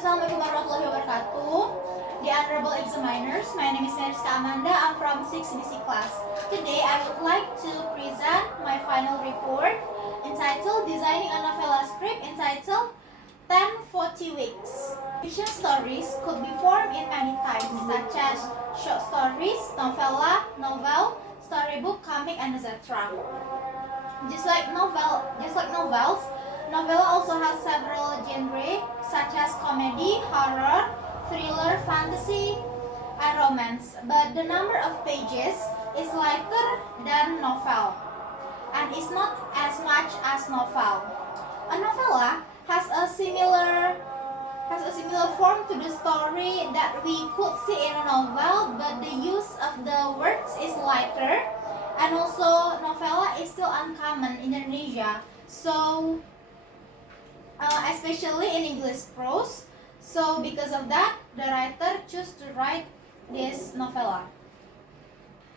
Assalamualaikum warahmatullahi wabarakatuh. The honorable examiners, my name is Meriesca. I'm from 6BC class. Today I would like to present my final report entitled Designing a Novella Script entitled 1040 Weeks. Fiction stories could be formed in many types such as short stories, novella, novel, storybook, comic, and etc. Just like novels, novella also has several genres such as comedy, horror, thriller, fantasy, and romance. But the number of pages is lighter than novel and is not as much as novel. A novella has a similar form to the story that we could see in a novel, but the use of the words is lighter, and also novella is still uncommon in Indonesia, so especially in English prose. So because of that, the writer chose to write this novella.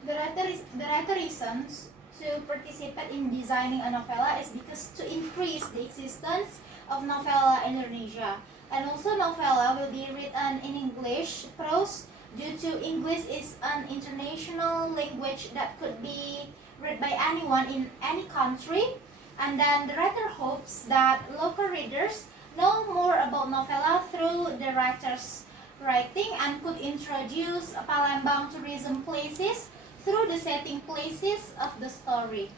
The writer reasons to participate in designing a novella is because to increase the existence of novella in Indonesia. And also novella will be written in English prose due to English is an international language that could be read by anyone in any country. And then the writer hopes that local readers know more about novella through the writer's writing and could introduce Palembang tourism places through the setting places of the story.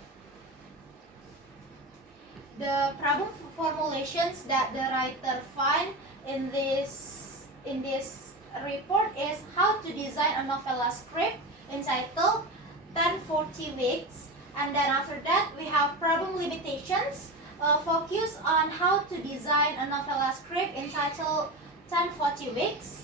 The problem formulations that the writer find in this report is how to design a novella script entitled 1040 Weeks, and then after that we have problem limitations, focus on how to design a novella script entitled 1040 Weeks.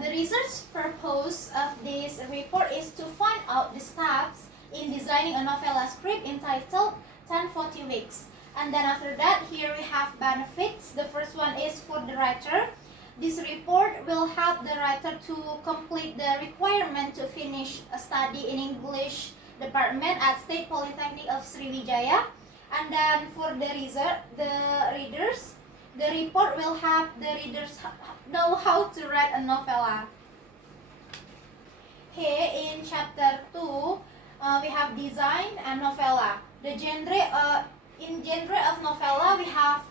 The research purpose of this report is to find out the steps in designing a novella script entitled 1040 Weeks. And then after that, here we have benefits. The first one is for the writer. This report will help the writer to complete the requirement to finish a study in English department at State Polytechnic of Sriwijaya. And then for the readers, the report will help the readers know how to write a novella. Here in chapter 2, we have design and novella. The in genre of novella, we have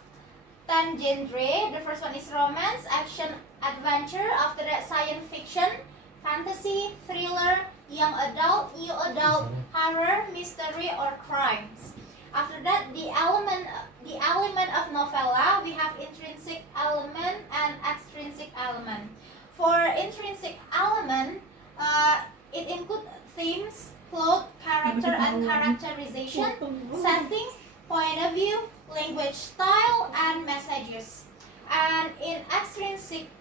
10 genre. The first one is romance, action, adventure. After that, science fiction, fantasy, thriller, young adult, new adult, horror, mystery, or crimes. After that, the element of novella, we have intrinsic element and extrinsic element. For intrinsic element, it includes themes, plot, character, and characterization, setting, point of view, language style, and messages. And in extrinsic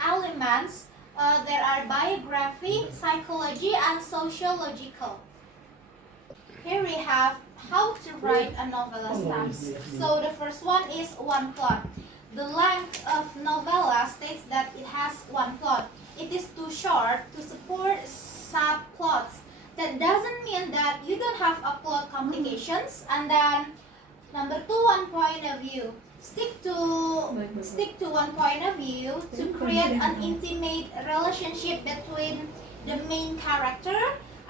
elements, there are biography, psychology, and sociological. Here we have how to write a novella steps. So the first one is one plot. The length of novella states that it has one plot. It is too short to support subplots. That doesn't mean that you don't have a plot complications. And then number 2, one point of view. Stick to one point of view to create an intimate relationship between the main character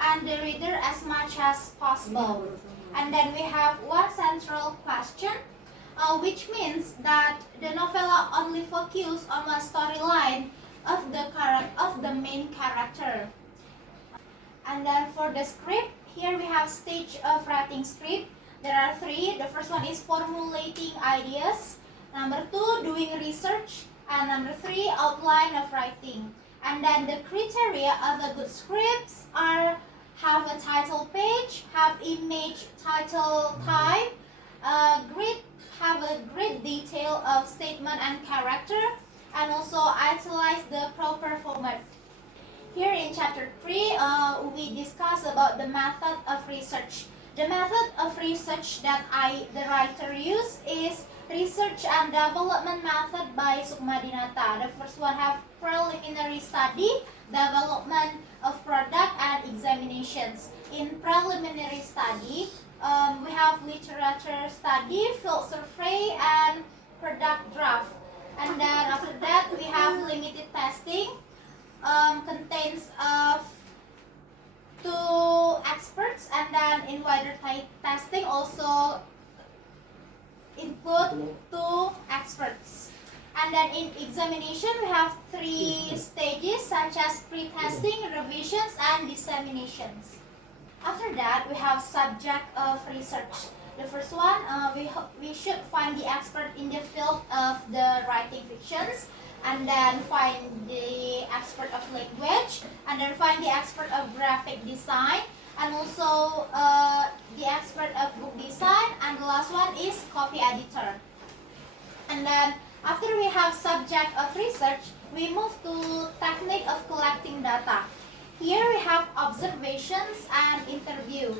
and the reader as much as possible. And then we have one central question, which means that the novella only focuses on one storyline of the main character. And then for the script, here we have stage of writing script. There are 3. The first one is formulating ideas. Number 2, doing research. And number 3, outline of writing. And then the criteria of a good scripts are have a title page, have image title type, have a great detail of statement and character, and also italize the proper format. Here in chapter 3, we discuss about the method of research. The method of research that the writer used is research and development method by Sukmadinata. The first one have preliminary study, development of product, and examinations. In preliminary study, we have literature study, field survey, and product draft. And then after that, we have limited testing, contains of 2 experts, and then in wider testing also include 2 experts. And then in examination, we have 3 stages such as pre-testing, revisions, and disseminations. After that, we have subject of research. The first one, we should find the expert in the field of the writing fictions, and then find the expert of language, and then find the expert of graphic design, and also the expert of book design, and the last one is copy editor. And then after we have subject of research, we move to technique of collecting data. Here we have observations and interview.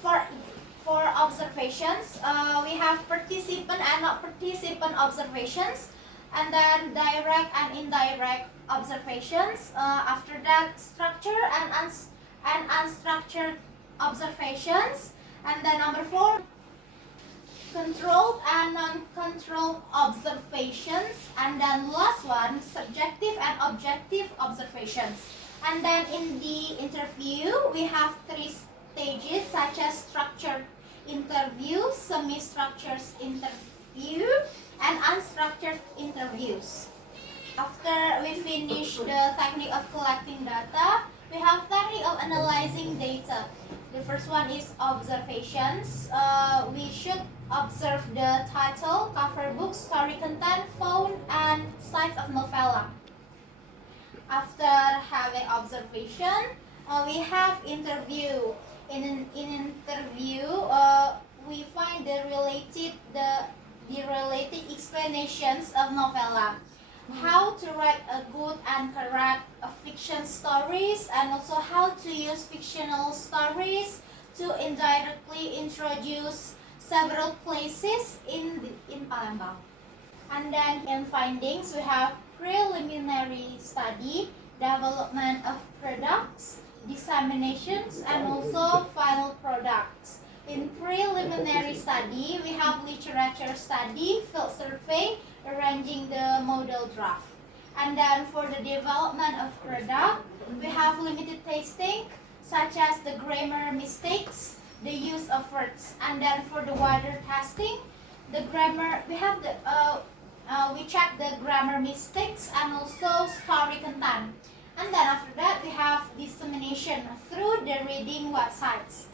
For observations, we have participant and not participant observations, and then direct and indirect observations. After that, structured and unstructured observations. And then number 4, controlled and non-controlled observations. And then last one, subjective and objective observations. And then in the interview, we have 3 stages such as structured interview, semi-structured interview, and unstructured interviews. After we finish the technique of collecting data, we have technique of analyzing data. The first one is observations. We should observe the title, cover book, story content, font, and size of novella. After having observation, we have interview. In interview, we find the related explanations of novella, how to write a good and correct fiction stories, and also how to use fictional stories to indirectly introduce several places in Palembang. And then in findings, we have preliminary study, development of products, disseminations, and also final products. In preliminary study, we have literature study, field survey, arranging the model draft. And then for the development of product, we have limited testing, such as the grammar mistakes, the use of words. And then for the wider testing, the grammar, we have the we check the grammar mistakes and also story content. And then after that, we have dissemination through the reading websites.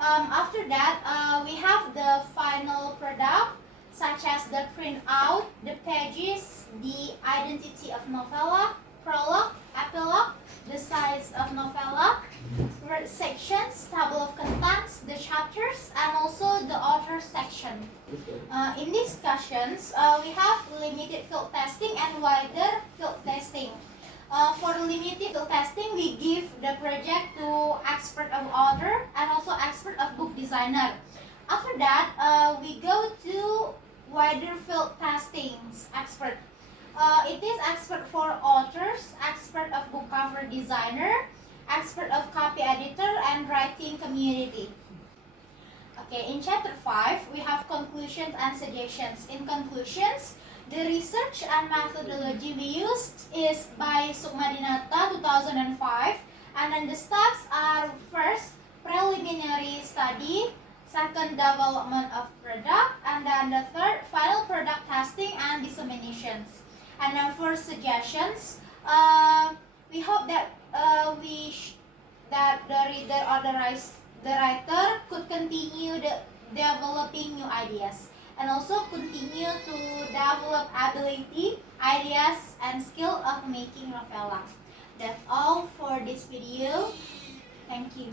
After that, we have the final product, such as the printout, the pages, the identity of novella, prologue, epilogue, the size of novella, word sections, table of contents, the chapters, and also the author section. In discussions, we have limited field testing and wider field testing. For limited field testing, we give the project to expert of author and also expert of book designer. After that, we go to wider field testings expert. It is expert for authors, expert of book cover designer, expert of copy editor, and writing community. Okay, in chapter 5, we have conclusions and suggestions. In conclusions, the research and methodology we used is by Sukmadinata 2005, and then the steps are: first, preliminary study, second, development of product, and then the third, final product testing and disseminations. And then for suggestions, we hope that that the reader or the writer could continue developing new ideas, and also continue to develop ability, ideas, and skill of making novella. That's all for this video. Thank you.